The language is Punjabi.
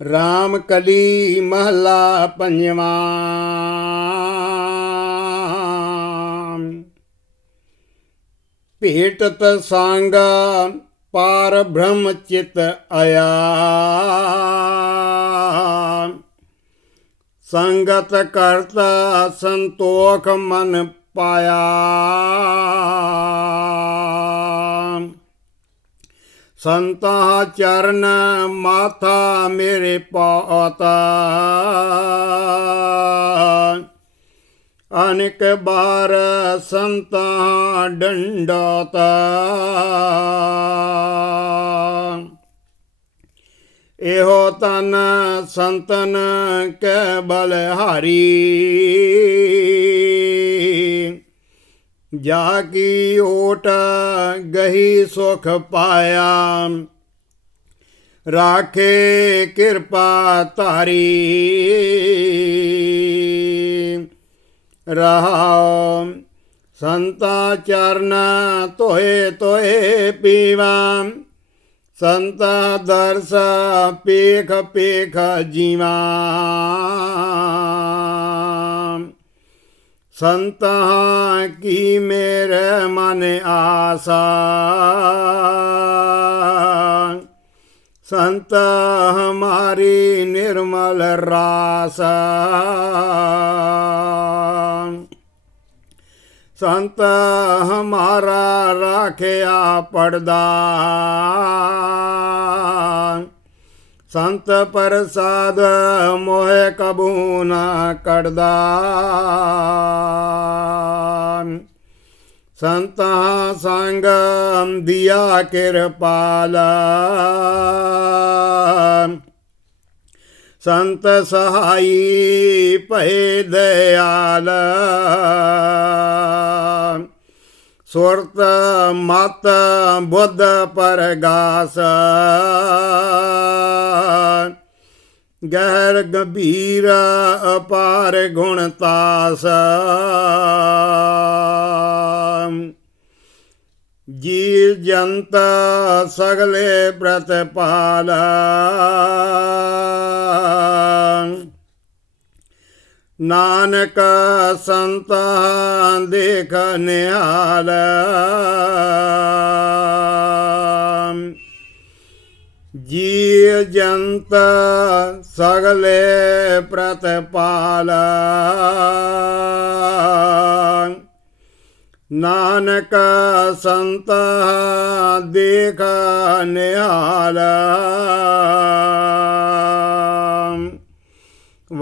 ਰਾਮ ਕਲੀ ਮਹਲਾ ਪੰਜਵਾਂ। ਭੇਟਤ ਸੰਗ ਪਾਰ ਬ੍ਰਹਮ ਚਿਤ ਆਇਆ। ਸੰਗਤ ਕਰਤਾ ਸੰਤੋਖ ਮਨ ਪਾਇਆ। ਸੰਤਾ ਚਰਨ ਮਾਥਾ ਮੇਰੇ ਪਾਤਾ। ਅਨੇਕ ਬਾਰ ਸੰਤਾ ਡੰਡਾਤਾ। ਇਹੋ ਤਨ ਸੰਤਨ ਕੈ ਬਲਹਾਰੀ। ਜਾ ਕੀ ਓਟ ਗਹੀ ਸੁਖ ਪਾਇਆ। ਰਾਖੇ ਕਿਰਪਾ ਧਾਰੀ। ਰਹਾ ਸੰਤਾ ਚਰਨ ਤੋਏ ਤੋਏ ਪੀਵਾ। ਸੰਤਾ ਦਰਸ ਪੇਖ ਪੇਖ ਜੀਵਾ। ਸੰਤਾਂ ਕੀ ਮੇਰੇ ਮਨ ਆਸਾ? ਸੰਤ ਹਮਾਰੀ ਨਿਰਮਲ ਰਾਸ। ਸੰਤ ਹਮਾਰਾ ਰਾਖਿਆ ਪੜਦਾ ਸੰਤ ਪ੍ਰਸਾਦ ਮੋਹਿ ਕਬੂ ਨਾ ਕੜਦਾ ਸੰਤਾਂ ਸੰਗ ਦਿਆ ਕਿਰਪਾਲ। ਸੰਤ ਸਹਾਈ ਭਏ ਦਇਆਲ ਸੁਰਤ ਮਤ ਬੁੱਧ ਪਰਗਾਸ। ਗਹਿਰ ਗੰਭੀਰ ਅਪਾਰ ਗੁਣ ਤਾਸ। ਜੀਵ ਜੰਤ ਸਗਲੇ ਪ੍ਰਤਪਾਲ। ਨਾਨਕ ਸੰਤਾਂ ਦੇਖ ਨਿਹਾਲ। ਜੀ ਜੰਤ ਸਗਲੇ ਪ੍ਰਤਪਾਲ। ਨਾਨਕ ਸੰਤ ਦੇਖ ਨਿਹਾਲ।